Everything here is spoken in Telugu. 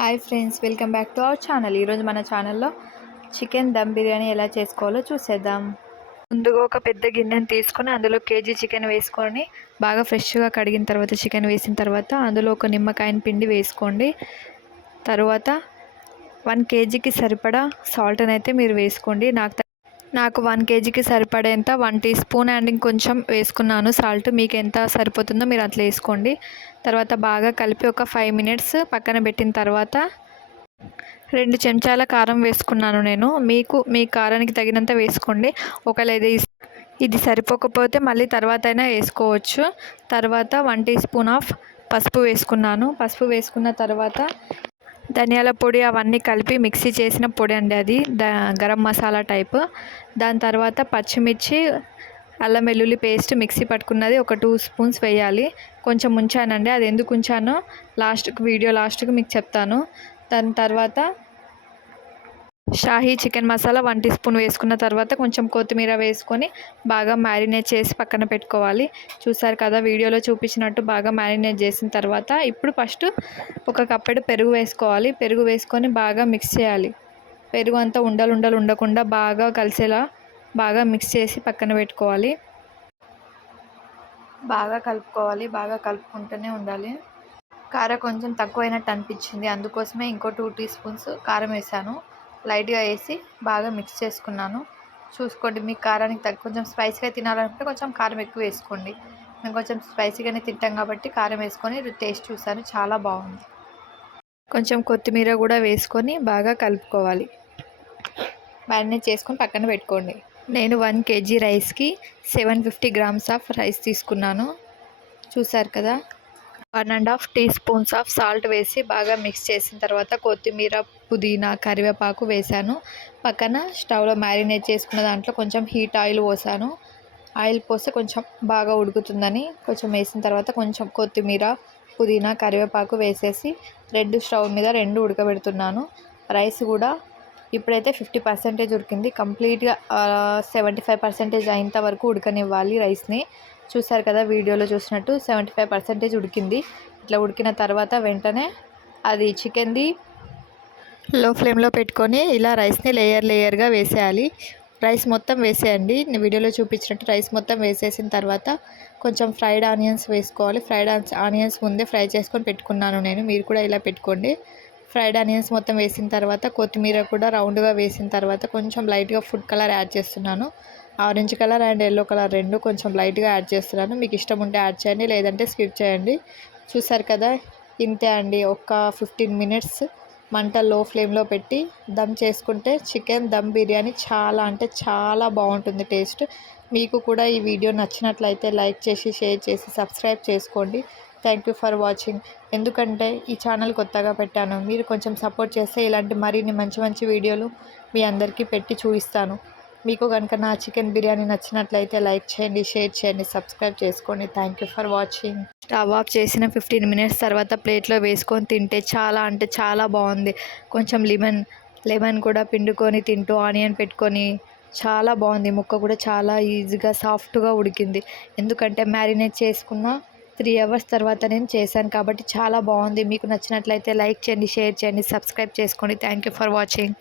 Hi friends, welcome back to our channel. ఈరోజు మన ఛానల్లో చికెన్ దమ్ బిర్యానీ ఎలా చేసుకోవాలో చూసేద్దాం. ముందుగా ఒక పెద్ద గిన్నెని తీసుకొని అందులో కేజీ చికెన్ వేసుకొని బాగా ఫ్రెష్గా కడిగిన తర్వాత చికెన్ వేసిన తర్వాత అందులో ఒక నిమ్మకాయని పిండి వేసుకోండి. తర్వాత 1 కేజీకి సరిపడా సాల్ట్ని అయితే మీరు వేసుకోండి. నాకు 1 కేజీకి సరిపడేంత 1 టీ స్పూన్ అండ్ ఇంకొంచెం వేసుకున్నాను సాల్ట్. మీకు ఎంత సరిపోతుందో మీరు అట్లా వేసుకోండి. తర్వాత బాగా కలిపి ఒక 5 మినిట్స్ పక్కన పెట్టిన తర్వాత 2 చెంచాల కారం వేసుకున్నాను నేను. మీ కారానికి తగినంత వేసుకోండి. ఒకవేళ ఇది సరిపోకపోతే మళ్ళీ తర్వాత అయినా వేసుకోవచ్చు. తర్వాత 1 టీ స్పూన్ ఆఫ్ పసుపు వేసుకున్నాను. పసుపు వేసుకున్న తర్వాత ధనియాల పొడి అవన్నీ కలిపి మిక్సీ చేసిన పొడి అండి, అది గరం మసాలా టైప్. దాని తర్వాత పచ్చిమిర్చి, అల్లం వెల్లుల్లి పేస్ట్ మిక్సీ పట్టుకున్నది ఒక 2 స్పూన్స్ వేయాలి. కొంచెం ఉంచానండి, అది ఎందుకు ఉంచానో వీడియో లాస్ట్కి మీకు చెప్తాను. దాని తర్వాత shahi chicken masala 1 teaspoon వేసుకున్న తర్వాత కొంచెం కొత్తిమీర వేసుకొని బాగా మ్యారినేట్ చేసి పక్కన పెట్టుకోవాలి. చూసారు కదా, వీడియోలో చూపించినట్టు బాగా మ్యారినేట్ చేసిన తర్వాత ఇప్పుడు ఫస్ట్ ఒక కప్పెడు పెరుగు వేసుకోవాలి. పెరుగు వేసుకొని బాగా మిక్స్ చేయాలి. పెరుగు అంతా ఉండలు ఉండకుండా బాగా కలిసేలా బాగా మిక్స్ చేసి పక్కన పెట్టుకోవాలి. బాగా కలుపుకోవాలి. బాగా కలుపుకుంటూనే ఉండాలి. కారం కొంచెం తక్కువైనట్టు అనిపించింది, అందుకోసమే ఇంకో 2 టీ స్పూన్స్ కారం వేసాను. లైట్గా వేసి బాగా మిక్స్ చేసుకున్నాను. చూసుకోండి, మీ కారానికి కొంచెం స్పైసీగా తినాలనుకుంటే కొంచెం కారం ఎక్కువ వేసుకోండి. మేము కొంచెం స్పైసీగానే తింటాం కాబట్టి కారం వేసుకొని టేస్ట్ చూసాను, చాలా బాగుంది. కొంచెం కొత్తిమీర కూడా వేసుకొని బాగా కలుపుకోవాలి. మ్యారినేట్ చేసుకొని పక్కన పెట్టుకోండి. నేను 1 కేజీ రైస్కి 750 గ్రామ్స్ ఆఫ్ రైస్ తీసుకున్నాను. చూసారు కదా, 1.5 టీ స్పూన్స్ ఆఫ్ సాల్ట్ వేసి బాగా మిక్స్ చేసిన తర్వాత కొత్తిమీర, పుదీనా, కరివేపాకు వేసాను. పక్కన స్టవ్లో మ్యారినేట్ చేసుకున్న దాంట్లో కొంచెం హీట్ ఆయిల్ పోసాను. ఆయిల్ పోస్తే కొంచెం బాగా ఉడుకుతుందని కొంచెం వేసిన తర్వాత కొంచెం కొత్తిమీర, పుదీనా, కరివేపాకు వేసేసి స్టవ్ మీద 2 ఉడకబెడుతున్నాను. రైస్ కూడా ఇప్పుడైతే 50% ఉడికింది. కంప్లీట్గా 75% అయ్యేంత వరకు ఉడకనివ్వాలి రైస్ని. చూసారు కదా, వీడియోలో చూసినట్టు 75% ఉడికింది. ఇట్లా ఉడికిన తర్వాత వెంటనే అది చికెన్ది లో ఫ్లేమ్లో పెట్టుకొని ఇలా రైస్ని లేయర్గా వేసేయాలి. రైస్ మొత్తం వేసేయండి. వీడియోలో చూపించినట్టు రైస్ మొత్తం వేసేసిన తర్వాత కొంచెం ఫ్రైడ్ ఆనియన్స్ వేసుకోవాలి. ఫ్రైడ్ ఆనియన్స్ ముందే ఫ్రై చేసుకొని పెట్టుకున్నాను నేను, మీరు కూడా ఇలా పెట్టుకోండి. ఫ్రైడ్ ఆనియన్స్ మొత్తం వేసిన తర్వాత కొత్తిమీర కూడా రౌండ్గా వేసిన తర్వాత కొంచెం లైట్గా ఫుడ్ కలర్ యాడ్ చేస్తున్నాను. Orange colour and yellow colour 2 కొంచెం లైట్గా యాడ్ చేస్తున్నాను. మీకు ఇష్టం ఉంటే యాడ్ చేయండి, లేదంటే స్కిప్ చేయండి. చూసారు కదా, ఇంతే అండి. ఒక 15 మినిట్స్ మంట లో ఫ్లేమ్లో పెట్టి దమ్ చేసుకుంటే చికెన్ దమ్ బిర్యానీ చాలా అంటే చాలా బాగుంటుంది టేస్ట్. మీకు కూడా ఈ వీడియో నచ్చినట్లయితే లైక్ చేసి, షేర్ చేసి, సబ్స్క్రైబ్ చేసుకోండి. Thank you for watching. ఎందుకంటే ఈ ఛానల్ కొత్తగా పెట్టాను, మీరు కొంచెం సపోర్ట్ చేస్తే ఇలాంటి మరిన్ని మంచి వీడియోలు మీ అందరికీ పెట్టి చూపిస్తాను. మీకు కనుక నా చికెన్ బిర్యానీ నచ్చినట్లయితే లైక్ చేయండి, షేర్ చేయండి, సబ్స్క్రైబ్ చేసుకోండి. Thank you for watching. Stove off చేసిన 15 మినిట్స్ తర్వాత ప్లేట్లో వేసుకొని తింటే చాలా అంటే చాలా బాగుంది. కొంచెం లెమన్ కూడా పిండుకొని తింటూ ఆనియన్ పెట్టుకొని చాలా బాగుంది. ముక్క కూడా చాలా ఈజీగా సాఫ్ట్గా ఉడికింది. ఎందుకంటే మ్యారినేట్ చేసుకున్న 3 అవర్స్ తర్వాత నేను చేశాను కాబట్టి చాలా బాగుంది. మీకు నచ్చినట్లయితే లైక్ చేయండి, షేర్ చేయండి, సబ్స్క్రైబ్ చేసుకోండి. Thank you for watching.